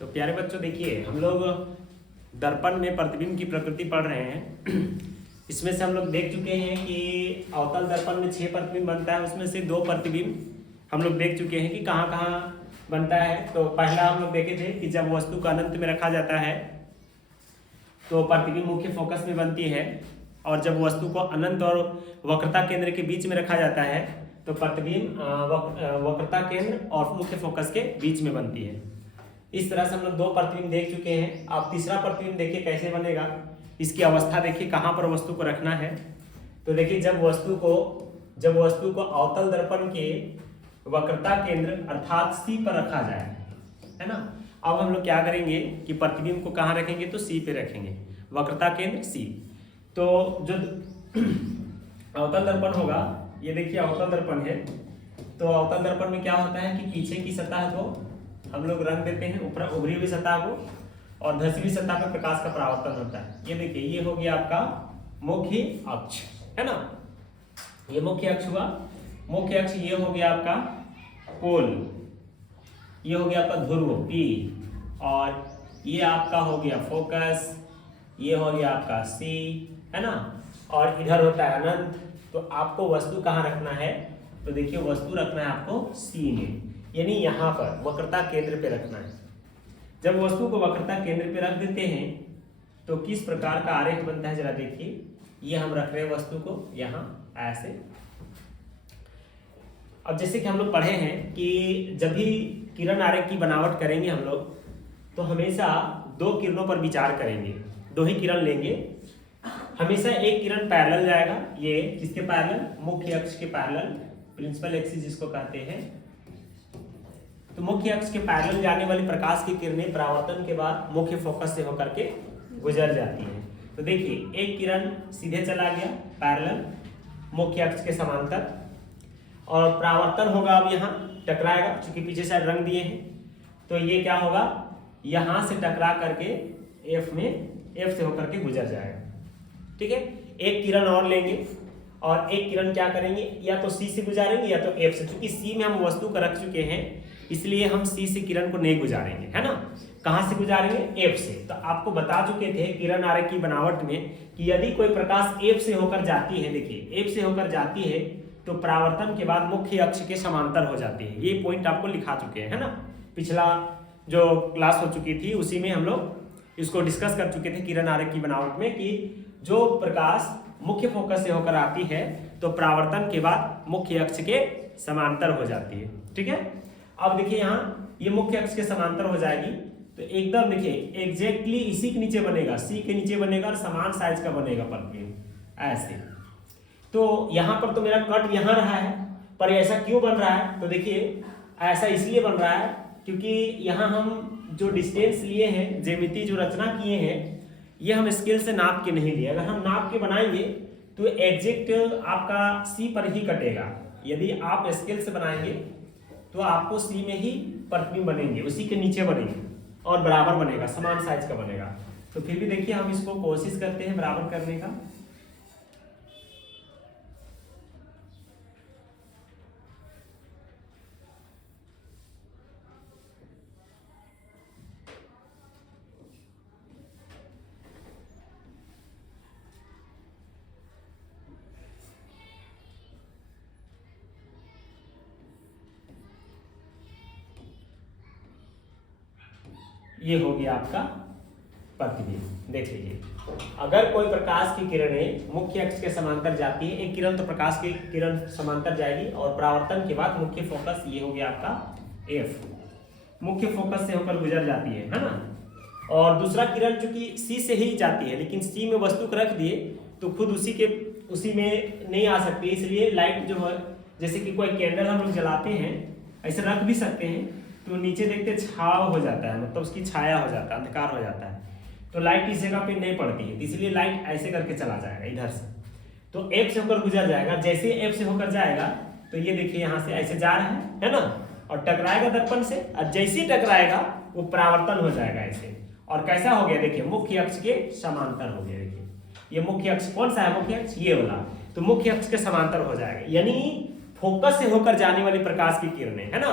तो प्यारे बच्चों देखिए, हम लोग दर्पण में प्रतिबिंब की प्रकृति पढ़ रहे हैं। इसमें से हम लोग देख चुके हैं कि अवतल दर्पण में 6 प्रतिबिंब बनता है, उसमें से 2 प्रतिबिंब हम लोग देख चुके हैं कि कहाँ कहाँ बनता है। तो पहला हम लोग देखे थे कि जब वस्तु को अनंत में रखा जाता है तो प्रतिबिंब मुख्य फोकस में बनती है, और जब वस्तु को अनंत और वक्रता केंद्र के बीच में रखा जाता है तो प्रतिबिंब वक्रता केंद्र और मुख्य फोकस के बीच में बनती है। इस तरह से हम लोग 2 प्रतिबिंब देख चुके हैं। अब तीसरा प्रतिबिंब देखिए कैसे बनेगा, इसकी अवस्था देखिए कहाँ पर वस्तु को रखना है। तो देखिए जब वस्तु को अवतल दर्पण के वक्रता केंद्र अर्थात सी पर रखा जाए, है ना। अब हम लोग क्या करेंगे कि प्रतिबिंब को कहाँ रखेंगे, तो सी पे रखेंगे, वक्रता केंद्र सी। तो जो अवतल दर्पण होगा, ये देखिए अवतल दर्पण है, तो अवतल दर्पण में क्या होता है कि पीछे की सतह को हम लोग रख देते हैं, ऊपर उभरी हुई सतह को, और धंसी हुई सतह पर प्रकाश का परावर्तन होता है। ये देखिए ये हो गया आपका मुख्य अक्ष, है ना। ये मुख्य अक्ष हुआ। मुख्य अक्ष ये हो गया आपका पोल, ये हो गया आपका ध्रुव पी, और ये आपका हो गया फोकस, ये हो गया आपका सी, है ना। और इधर होता है अनंत। तो आपको वस्तु कहाँ रखना है, तो देखिए वस्तु रखना है आपको सी में, यानी यहाँ पर वक्रता केंद्र पे रखना है। जब वस्तु को वक्रता केंद्र पे रख देते हैं तो किस प्रकार का आरेख बनता है, जरा देखिए। ये हम रख रहे हैं वस्तु को यहाँ ऐसे। अब जैसे कि हम लोग पढ़े हैं कि जब भी किरण आरेख की बनावट करेंगे हम लोग, तो हमेशा 2 किरणों पर विचार करेंगे, 2 ही किरण लेंगे। हमेशा एक किरण पैरेलल जाएगा, ये किसके पैरेलल, मुख्य अक्ष के पैरेलल, प्रिंसिपल एक्सिस जिसको कहते हैं। तो मुख्य अक्ष के पैरेलल जाने वाली प्रकाश की किरणें परावर्तन के बाद मुख्य फोकस से होकर के गुजर जाती हैं। तो देखिए एक किरण सीधे चला गया पैरेलल मुख्य अक्ष के समांतर, और परावर्तन होगा अब यहाँ टकराएगा, चूंकि पीछे साइड रंग दिए हैं। तो ये क्या होगा, यहाँ से टकरा करके एफ से होकर के गुजर जाएगा, ठीक है। एक किरण और लेंगे और एक किरण क्या करेंगे, या तो सी से गुजारेंगे या तो एफ से। चूंकि सी में हम वस्तु को रख चुके हैं इसलिए हम सी से किरण को नहीं गुजारेंगे, है ना। कहाँ से गुजारेंगे, एफ से। तो आपको बता चुके थे किरण आरेख की बनावट में कि यदि कोई प्रकाश एफ से होकर जाती है, देखिए एफ से होकर जाती है तो परावर्तन के बाद मुख्य अक्ष के समांतर हो जाती है। ये पॉइंट आपको लिखा चुके हैं, है ना। पिछला जो क्लास हो चुकी थी उसी में हम लोग इसको डिस्कस कर चुके थे किरण आरेख की बनावट में, कि जो प्रकाश मुख्य फोकस से होकर आती है तो परावर्तन के बाद मुख्य अक्ष के समांतर हो जाती है, ठीक है। अब देखिए यहाँ ये मुख्य अक्ष के समांतर हो जाएगी तो एकदम देखिए एग्जैक्टली इसी के नीचे बनेगा, सी के नीचे बनेगा और समान साइज का बनेगा प्रतिबिंब ऐसे। तो यहाँ पर तो मेरा कट यहाँ रहा है, पर ऐसा क्यों बन रहा है, तो देखिए ऐसा इसलिए बन रहा है क्योंकि यहाँ हम जो डिस्टेंस लिए हैं, ज्यामिति जो रचना किए हैं, ये हम स्केल से नाप के नहीं लिए। अगर हम नाप के बनाएंगे तो एग्जैक्ट आपका सी पर ही कटेगा। यदि आप स्केल से बनाएंगे तो आपको सी में ही प्रतिबिंब बनेंगे, उसी के नीचे बनेंगे और बराबर बनेगा, समान साइज का बनेगा। तो फिर भी देखिए हम इसको कोशिश करते हैं बराबर करने का। ये हो गया आपका प्रतिबिंब। देख लीजिए, अगर कोई प्रकाश की किरणें मुख्य अक्ष के समांतर जाती है, एक किरण तो प्रकाश की किरण समांतर जाएगी और परावर्तन के बाद मुख्य फोकस, ये हो गया आपका एफ, मुख्य फोकस से होकर गुजर जाती है ना। और दूसरा किरण चूंकि सी से ही जाती है, लेकिन सी में वस्तु को रख दिए तो खुद उसी में नहीं आ सकती, इसलिए लाइट जो है, जैसे कि कोई कैंडल हम लोग जलाते हैं, ऐसे रख भी सकते हैं, तो नीचे देखते छाव हो जाता है, मतलब उसकी छाया हो जाता है, अंधकार हो जाता है, तो लाइट इस जगह पे नहीं पड़ती है, इसलिए लाइट ऐसे करके चला जाएगा इधर से, तो एफ से होकर गुजर जाएगा। जैसे एफ से होकर जाएगा तो ये देखिए यहाँ से ऐसे जा रहा है ना, और टकराएगा दर्पण से, और जैसे ही टकराएगा वो परावर्तन हो जाएगा ऐसे। और कैसा हो गया, देखिए मुख्य अक्ष के समांतर हो गया। देखिए ये मुख्य अक्ष कौन सा है, मुख्य अक्ष ये वाला, तो मुख्य अक्ष के समांतर हो जाएगा, यानी फोकस से होकर जाने वाली प्रकाश की किरणें, है ना।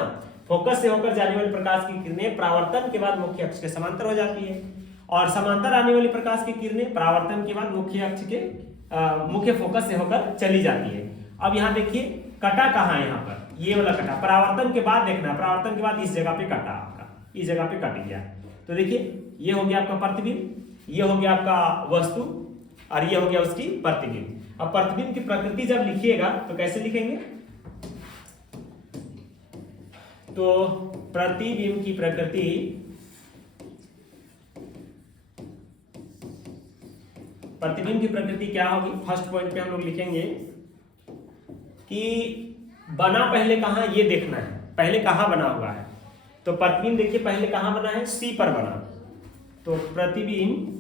फोकस से होकर जाने वाली प्रकाश की किरणें परावर्तन के बाद मुख्य अक्ष के समांतर हो जाती है, और समांतर आने वाली प्रकाश की किरणें परावर्तन के बाद मुख्य अक्ष के मुख्य फोकस से होकर चली जाती है। अब यहाँ देखिए कटा कहाँ है, यहाँ पर ये वाला कटा, परावर्तन के बाद देखना, परावर्तन के बाद इस जगह पे कटा, आपका इस जगह पे कट गया। तो देखिए ये हो गया आपका प्रतिबिंब, ये हो गया आपका वस्तु, और ये हो गया उसकी प्रतिबिंब। अब प्रतिबिंब की प्रकृति जब लिखिएगा तो कैसे लिखेंगे, तो प्रतिबिंब की प्रकृति क्या होगी, फर्स्ट पॉइंट पे हम लोग लिखेंगे कि बना पहले कहां, ये देखना है पहले कहां बना हुआ है। तो प्रतिबिंब देखिए पहले कहां बना है, सी पर बना, तो प्रतिबिंब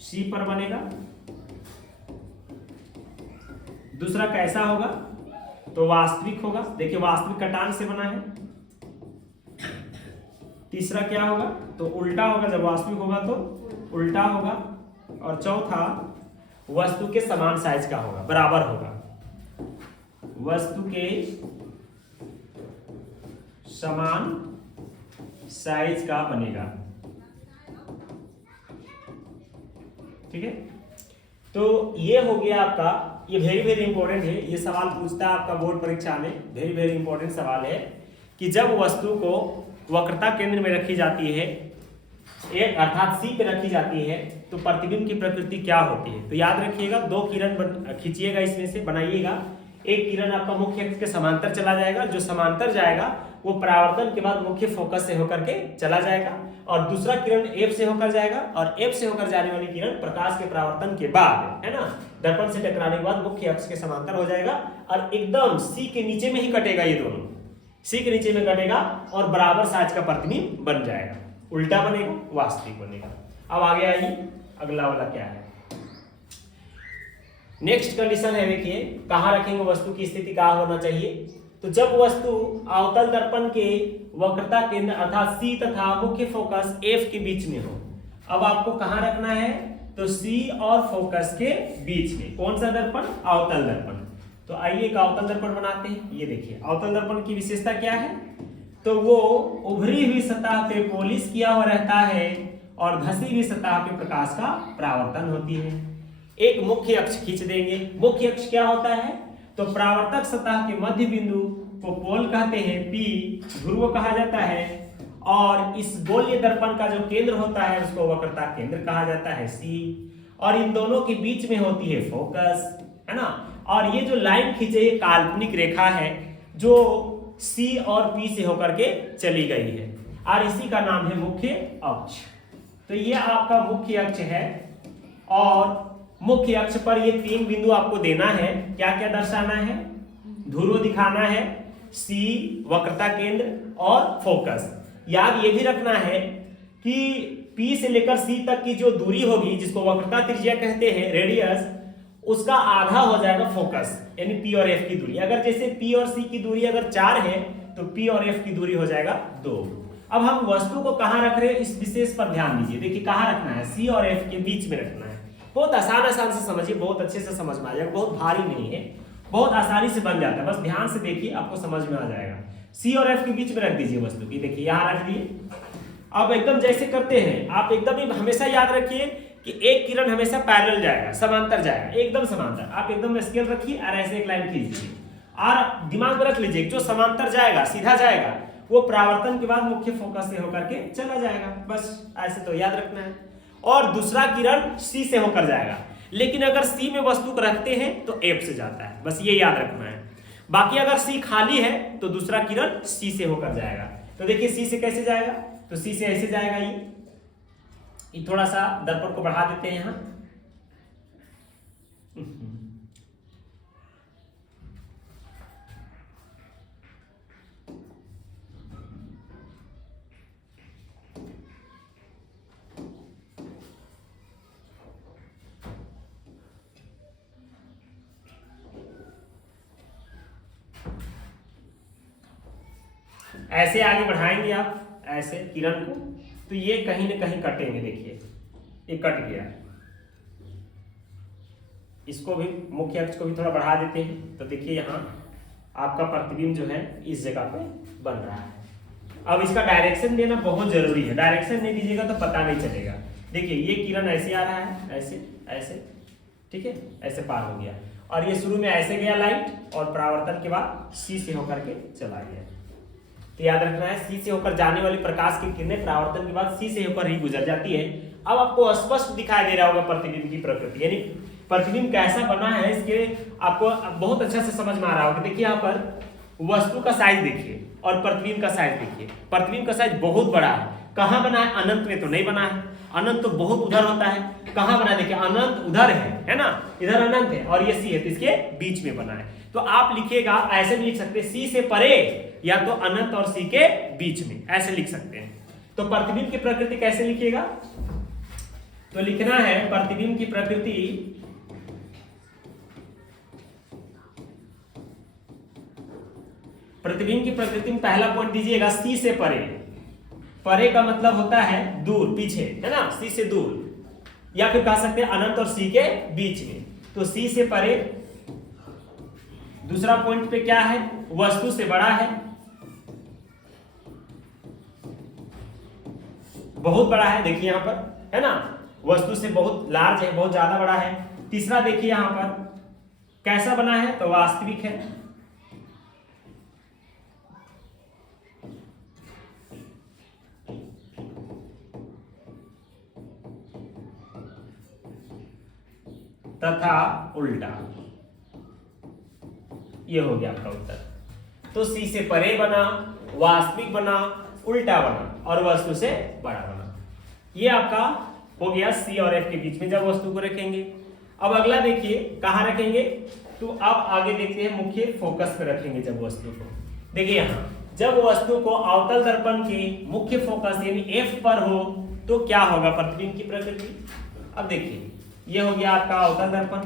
सी पर बनेगा। दूसरा कैसा होगा, तो वास्तविक होगा, देखिए वास्तविक कटान से बना है। तीसरा क्या होगा, तो उल्टा होगा, जब वास्तविक होगा तो उल्टा होगा। और चौथा वस्तु के समान साइज का होगा, बराबर होगा, वस्तु के समान साइज का बनेगा। ठीक है, तो ये हो गया आपका, ये वेरी वेरी इंपॉर्टेंट है, ये सवाल पूछता है आपका बोर्ड परीक्षा में, वेरी वेरी इंपॉर्टेंट सवाल है कि जब वस्तु को वक्रता केंद्र में रखी जाती है, एक अर्थात सी पे रखी जाती है, तो प्रतिबिंब की प्रकृति क्या होती है। तो याद रखिएगा, दो किरण खींचिएगा, इसमें से बनाइएगा, एक किरण आपका मुख्य अक्ष के समांतर चला जाएगा, जो समांतर जाएगा वो परावर्तन के बाद मुख्य फोकस से होकर के चला जाएगा, और दूसरा किरण एफ से होकर जाएगा, और एफ से होकर जाने वाली किरण प्रकाश के परावर्तन के बाद, है ना, दर्पण से टकराने के बाद मुख्य अक्ष के समांतर हो जाएगा, और एकदम सी के नीचे में ही कटेगा, ये दोनों सी के नीचे में कटेगा, और बराबर साइज का प्रतिबिंब बन जाएगा, उल्टा बनेगा, वास्तविक बनेगा। अब आगे आइए, अगला वाला क्या है, नेक्स्ट कंडीशन है, देखिए कहां रखेंगे वस्तु की स्थिति कहां होना चाहिए। तो जब वस्तु अवतल दर्पण के वक्रता केंद्र अर्थात सी तथा मुख्य फोकस एफ के बीच में हो। अब आपको कहां रखना है, तो सी और फोकस के बीच में, कौन सा दर्पण, अवतल दर्पण। तो आइए एक अवतल दर्पण बनाते हैं। ये देखिए अवतल दर्पण की विशेषता क्या है, तो वो उभरी हुई सतह पे पॉलिश किया हुआ रहता है और घसी हुई सतह पे प्रकाश का परावर्तन होती है। एक मुख्य अक्ष खींच देंगे, मुख्य अक्ष क्या होता है, तो परावर्तक सतह के मध्य बिंदु को पोल कहते हैं, पी ध्रुव कहा जाता है, और इस गोलीय दर्पण का जो केंद्र होता है उसको वक्रता केंद्र कहा जाता है, सी, और इन दोनों के बीच में होती है फोकस, है ना। और ये जो लाइन खींचे ये काल्पनिक रेखा है जो सी और पी से होकर के चली गई है, और इसी का नाम है मुख्य अक्ष। तो ये आपका मुख्य अक्ष है, और मुख्य अक्ष पर ये तीन बिंदु आपको देना है, क्या क्या दर्शाना है, ध्रुव दिखाना है, सी वक्रता केंद्र और फोकस। याद ये भी रखना है कि P से लेकर C तक की जो दूरी होगी जिसको वक्रता त्रिज्या कहते हैं, रेडियस, उसका आधा हो जाएगा फोकस, यानी P और F की दूरी। अगर जैसे P और C की दूरी अगर 4 है तो P और F की दूरी हो जाएगा 2। अब हम वस्तु को कहां रख रहे हैं इस विशेष पर ध्यान दीजिए। देखिए कहां रखना है, C और F के बीच में रखना है। बहुत आसान से समझिए, बहुत अच्छे से समझ में आ जाएगा, बहुत भारी नहीं है, बहुत आसानी से बन जाता है, बस ध्यान से देखिए आपको समझ में आ जाएगा। सी और एफ के बीच में रख दीजिए वस्तु की, देखिए यहाँ रख दिए। अब एकदम जैसे करते हैं आप एकदम ही हमेशा याद रखिए कि एक किरण हमेशा पैरेलल जाएगा, समांतर जाएगा, एकदम समांतर। आप एकदम स्केल रखिए और ऐसे एक लाइन खींचिए, और दिमाग में रख लीजिए जो समांतर जाएगा, सीधा जाएगा, वो परावर्तन के बाद मुख्य फोकस से होकर के चला जाएगा, बस ऐसे तो याद रखना है। और दूसरा किरण सी से होकर जाएगा, लेकिन अगर सी में वस्तु को रखते हैं तो एफ से जाता है, बस ये याद रखना है। बाकी अगर सी खाली है तो दूसरा किरण सी से होकर जाएगा। तो देखिए सी से कैसे जाएगा, तो सी से ऐसे जाएगा, ये थोड़ा सा दर्पण को बढ़ा देते हैं यहाँ, ऐसे आगे बढ़ाएंगे आप ऐसे किरण को, तो ये कहीं ना कहीं कटेंगे। देखिए ये कट गया, इसको भी मुख्य अक्ष को भी थोड़ा बढ़ा देते हैं। तो देखिए यहाँ आपका प्रतिबिंब जो है इस जगह पे बन रहा है। अब इसका डायरेक्शन देना बहुत जरूरी है, डायरेक्शन नहीं दीजिएगा तो पता नहीं चलेगा। देखिए ये किरण ऐसे आ रहा है, ऐसे ऐसे, ठीक है, ऐसे पार हो गया और ये शुरू में ऐसे गया लाइट और परावर्तन के बाद सी से होकर के चला गया। तो याद रखना है सी से होकर जाने वाली प्रकाश की किरणें परावर्तन के बाद सी से होकर ही गुजर जाती है। अब आपको स्पष्ट दिखाई दे रहा होगा प्रतिबिंब की प्रकृति, यानी प्रतिबिंब कैसा बना है इसके आपको बहुत अच्छा से समझ में आ रहा होगा। देखिए यहाँ पर वस्तु का साइज देखिए और प्रतिबिंब का साइज देखिए। प्रतिबिंब का साइज बहुत बड़ा है, कहाँ बना है, अनंत में तो नहीं बना है, अनंत तो बहुत उधर होता है, कहाँ बना है देखिए, अनंत उधर है ना, इधर अनंत है और ये सी है तो इसके बीच में बना है। तो आप लिखिएगा ऐसे भी लिख सकते हैं, सी से परे या तो अनंत और सी के बीच में, ऐसे लिख सकते हैं। तो प्रतिबिंब की प्रकृति कैसे लिखिएगा, तो लिखना है प्रतिबिंब की प्रकृति प्रतिबिंब की प्रकृति में पहला पॉइंट दीजिएगा सी से परे। परे का मतलब होता है दूर, पीछे, है ना, सी से दूर, या फिर कह सकते हैं अनंत और सी के बीच में। तो सी से परे। दूसरा पॉइंट पे क्या है, वस्तु से बड़ा है, बहुत बड़ा है, देखिए यहां पर, है ना, वस्तु से बहुत लार्ज है, बहुत ज्यादा बड़ा है। तीसरा देखिए यहां पर कैसा बना है, तो वास्तविक है। तथा उल्टा, ये हो गया आपका उत्तर। तो सी से परे बना, वास्तविक बना, उल्टा बना और वस्तु से बड़ा बना। ये आपका हो गया सी और एफ के बीच में जब वस्तु को रखेंगे। अब अगला देखिए कहाँ रखेंगे, तो अब आगे देखते हैं मुख्य फोकस पे रखेंगे जब वस्तु को। देखिए यहाँ जब वस्तु को अवतल दर्पण के मुख्य फोकस यानी एफ पर हो तो क्या होगा प्रतिबिंब की प्रकृति। अब देखिए ये हो गया आपका अवतल दर्पण,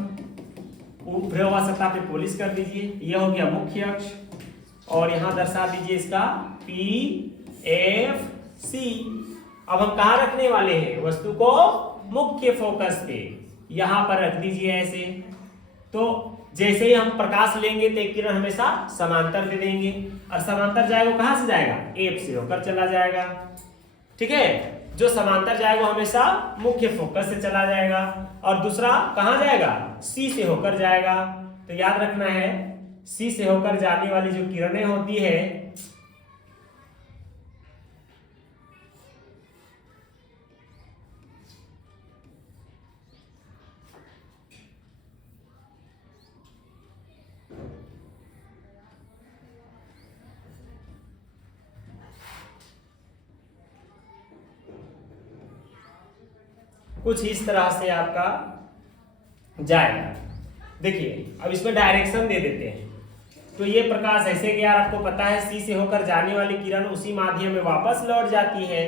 ऊपरी सतह पे पॉलिश कर दीजिए, ये हो गया मुख्य अक्ष और यहां दर्शा दीजिए इसका पी एफ सी। अब हम कहां रखने वाले हैं, वस्तु को मुख्य फोकस पे, यहां पर रख दीजिए ऐसे। तो जैसे ही हम प्रकाश लेंगे तो एक किरण हमेशा समांतर दे देंगे और समांतर जाएगा वो कहां से जाएगा, एफ से होकर चला जाएगा, ठीक है। जो समांतर जाएगा वो हमेशा मुख्य फोकस से चला जाएगा और दूसरा कहां जाएगा, सी से होकर जाएगा। तो याद रखना है सी से होकर जाने वाली जो किरणें होती है कुछ इस तरह से आपका जाएगा। देखिए अब इसमें डायरेक्शन दे देते हैं। तो ये प्रकाश ऐसे गया, आपको पता है सी से होकर जाने वाली किरण उसी माध्यम में वापस लौट जाती है।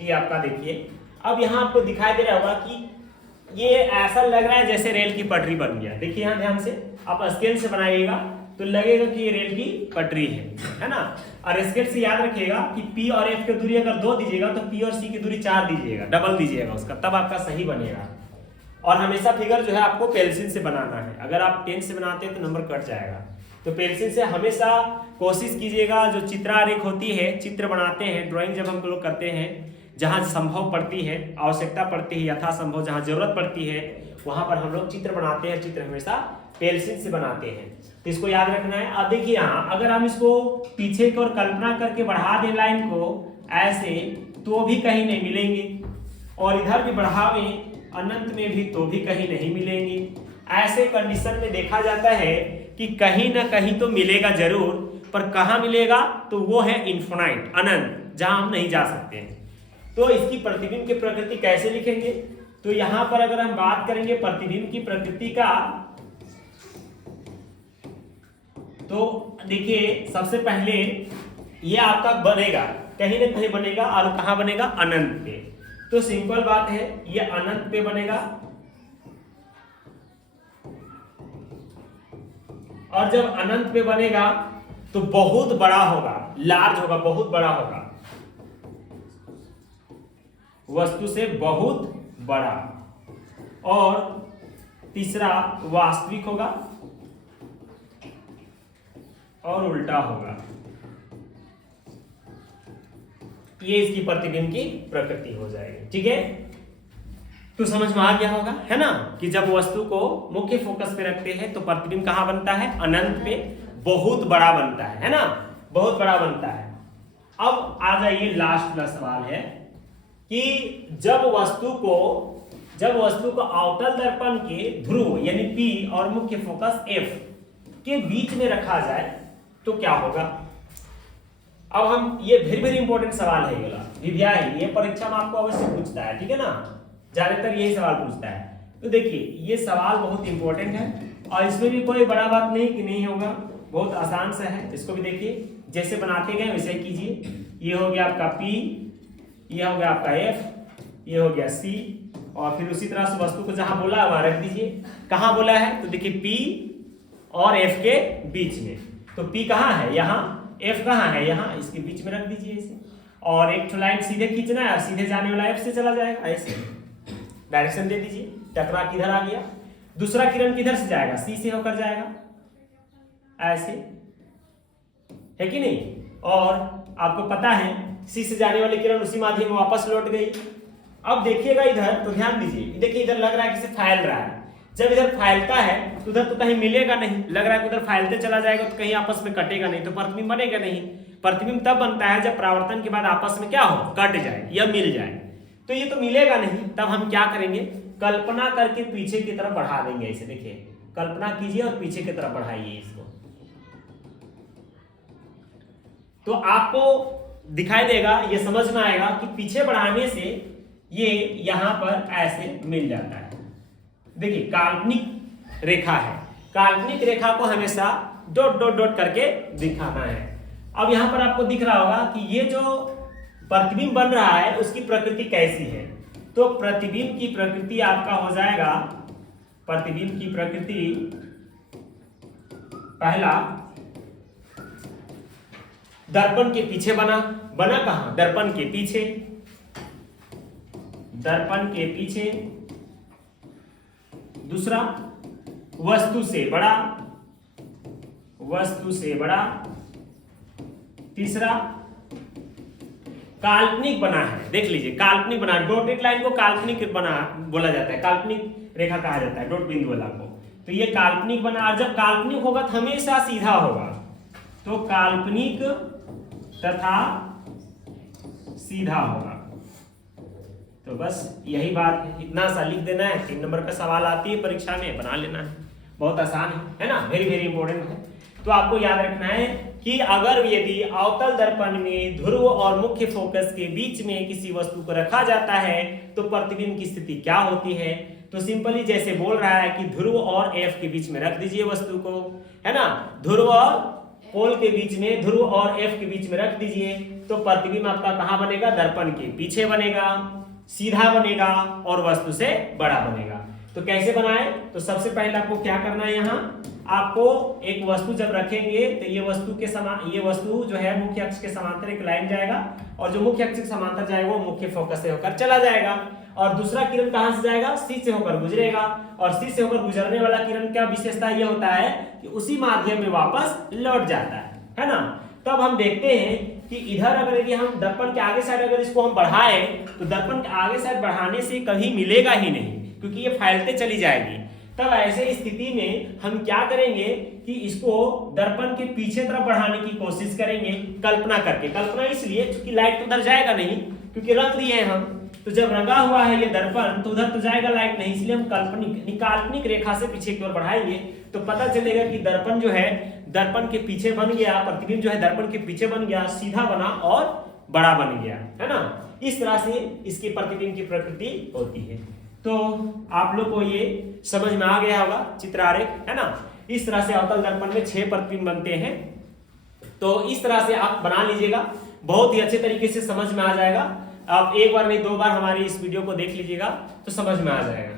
ये आपका देखिए अब यहाँ आपको दिखाई दे रहा होगा कि ये ऐसा लग रहा है जैसे रेल की पटरी बन गया। देखिए यहाँ ध्यान से आप स्केल से बनाइएगा तो लगेगा कि ये रेल की पटरी है ना। और स्केल से याद रखिएगा कि पी और एफ की दूरी अगर 2 दीजिएगा तो पी और सी की दूरी 4 दीजिएगा, डबल दीजिएगा उसका, तब आपका सही बनेगा। और हमेशा फिगर जो है आपको पेंसिल से बनाना है, अगर आप पेन से बनाते हैं तो नंबर कट जाएगा। तो पेंसिल से हमेशा कोशिश कीजिएगा। जो चित्रारेख होती है, चित्र बनाते हैं, ड्राइंग जब हम लोग करते हैं, जहाँ संभव पड़ती है, आवश्यकता पड़ती है, यथा संभव जहाँ जरूरत पड़ती है वहां पर हम लोग चित्र बनाते हैं। चित्र हमेशा पेंसिल से बनाते हैं, तो इसको याद रखना है। अब देखिए यहाँ अगर हम इसको पीछे की ओर कल्पना करके बढ़ा दें लाइन को ऐसे, तो भी कहीं नहीं मिलेंगे, और इधर भी बढ़ावे अनंत में भी तो भी कहीं नहीं मिलेंगे। ऐसे कंडीशन में देखा जाता है कि कहीं ना कहीं तो मिलेगा जरूर, पर कहाँ मिलेगा, तो वो है इन्फिनाइट, अनंत, जहां हम नहीं जा सकते हैं। तो इसकी प्रतिबिंब की प्रकृति कैसे लिखेंगे, तो यहां पर अगर हम बात करेंगे प्रतिबिंब की प्रकृति का, तो देखिए सबसे पहले ये आपका बनेगा कहीं ना कहीं बनेगा, और कहां बनेगा, अनंत पे। तो सिंपल बात है, ये अनंत पे बनेगा, और जब अनंत पे बनेगा तो बहुत बड़ा होगा, लार्ज होगा, बहुत बड़ा होगा, वस्तु से बहुत बड़ा। और तीसरा वास्तविक होगा, और उल्टा होगा। ये इसकी प्रतिबिंब की प्रकृति हो जाएगी। ठीक है, तो समझ में आ गया होगा, है ना, कि जब वस्तु को मुख्य फोकस पे रखते हैं तो प्रतिबिंब कहां बनता है? अनंत पे बहुत बड़ा बनता है ना, बहुत बड़ा बनता है। अब आ जाइए लास्ट वाला सवाल है कि जब वस्तु को अवतल दर्पण के ध्रुव यानी P और मुख्य फोकस F के बीच में रखा जाए तो क्या होगा? अब हम ये वेरी इंपॉर्टेंट सवाल है ये परीक्षा में आपको अवश्य पूछता है, ठीक है ना, ज्यादातर यही सवाल पूछता है। तो देखिए ये सवाल बहुत इंपॉर्टेंट है और इसमें भी कोई बड़ा बात नहीं कि नहीं होगा, बहुत आसान सा है। इसको भी देखिए जैसे बनाते गए वैसे कीजिए। ये हो गया आपका P, ये हो गया आपका F, ये हो गया C, और फिर उसी तरह से वस्तु को जहां बोला वहां रख दीजिए। कहां बोला है? तो देखिए P और F के बीच में। तो P कहां है? यहाँ। F कहां है? यहाँ। इसके बीच में रख दीजिए इसे, और एक लाइन सीधे खींचना है और सीधे जाने वाला F से चला जाएगा। ऐसे डायरेक्शन दे दीजिए। टकरा किधर आ गया? दूसरा किरण किधर से जाएगा? C से होकर जाएगा, ऐसे, है कि नहीं? और आपको पता है C से जाने वाली किरण उसी माध्यम में वापस लौट गई। अब देखिएगा इधर, तो ध्यान दीजिए, देखिए इधर लग रहा है कि इसे फैल रहा है। जब इधर फैलता है तो उधर तो कहीं मिलेगा नहीं, लग रहा है कि उधर फैलते चला जाएगा तो कहीं आपस में कटेगा नहीं, तो प्रतिबिंब बनेगा नहीं। प्रतिबिंब तब बनता है जब परावर्तन के बाद आपस में क्या हो? कट जाए या मिल जाए। तो ये तो मिलेगा नहीं, तब हम क्या करेंगे? कल्पना करके पीछे की तरफ बढ़ा देंगे। इसे देखिए, कल्पना कीजिए और पीछे की तरफ बढ़ाइए इसको, तो आपको दिखाई देगा, ये समझ में आएगा कि पीछे बढ़ाने से ये यहां पर ऐसे मिल जाता है। देखिए काल्पनिक रेखा है, काल्पनिक रेखा को हमेशा डॉट डॉट डॉट करके दिखाना है। अब यहां पर आपको दिख रहा होगा कि ये जो प्रतिबिंब बन रहा है उसकी प्रकृति कैसी है। तो प्रतिबिंब की प्रकृति आपका हो जाएगा, प्रतिबिंब की प्रकृति पहला दर्पण के पीछे बना कहां? दर्पण के पीछे, दर्पण के पीछे। दूसरा वस्तु से बड़ा, वस्तु से बड़ा। तीसरा काल्पनिक बना है, देख लीजिए काल्पनिक बना, डॉटेड लाइन को काल्पनिक बना बोला जाता है, काल्पनिक रेखा कहा जाता है, डॉट बिंदु वाला को। तो ये काल्पनिक बना, और जब काल्पनिक होगा तो हमेशा सीधा होगा, तो काल्पनिक तथा सीधा होगा। तो बस यही बात है, इतना सा लिख देना है। 3 नंबर का सवाल आती है परीक्षा में, बना लेना है, बहुत आसान है ना, वेरी इंपॉर्टेंट है। तो आपको याद रखना है कि अगर यदि अवतल दर्पण में ध्रुव और मुख्य फोकस के बीच में किसी वस्तु को रखा जाता है तो प्रतिबिंब की स्थिति क्या होती है। तो सिंपली जैसे बोल रहा है कि ध्रुव और F के बीच में रख दीजिए वस्तु को, है ना, ध्रुव और पोल के बीच में, ध्रुव और F के बीच में रख दीजिए, तो प्रतिबिंब आपका कहां बनेगा? दर्पण के पीछे बनेगा, सीधा बनेगा और वस्तु से बड़ा बनेगा। तो कैसे बनाए? तो सबसे पहले आपको क्या करना है, यहाँ आपको एक वस्तु जब रखेंगे तो ये वस्तु के समान, ये वस्तु जो है मुख्य अक्ष के समांतर एक लाइन जाएगा, और जो मुख्य अक्ष के समांतर जाएगा वो मुख्य फोकस से होकर चला जाएगा, और दूसरा किरण कहां से जाएगा? C से होकर गुजरेगा, और C से होकर गुजरने वाला किरण का विशेषता ये होता है कि उसी माध्यम में वापस लौट जाता है ना। तब हम देखते हैं कि इधर अगर यदि हम दर्पण के आगे साइड अगर इसको हम बढ़ाएं तो दर्पण के आगे साइड बढ़ाने से कभी मिलेगा ही नहीं, क्योंकि ये फैलते चली जाएगी। तब ऐसे स्थिति में हम क्या करेंगे कि इसको दर्पण के पीछे तरफ बढ़ाने की कोशिश करेंगे, कल्पना करके। कल्पना इसलिए क्योंकि लाइट तो उधर जाएगा नहीं, क्योंकि रंग दिए हैं हम, तो जब रंगा हुआ है ये दर्पण तो उधर तो जाएगा लाइट नहीं, इसलिए हम काल्पनिक रेखा से पीछे की ओर बढ़ाएंगे, तो पता चलेगा कि दर्पण जो है दर्पण के पीछे बन गया, प्रतिबिंब जो है दर्पण के पीछे बन गया, सीधा बना और बड़ा बन गया, है ना। इस तरह से इसकी प्रतिबिंब की प्रकृति होती है। तो आप लोग को ये समझ में आ गया होगा चित्र आरेख, है ना। इस तरह से अवतल दर्पण में 6 प्रतिबिंब बनते हैं। तो इस तरह से आप बना लीजिएगा, बहुत ही अच्छे तरीके से समझ में आ जाएगा। आप एक बार नहीं 2 बार हमारी इस वीडियो को देख लीजिएगा तो समझ में आ जाएगा।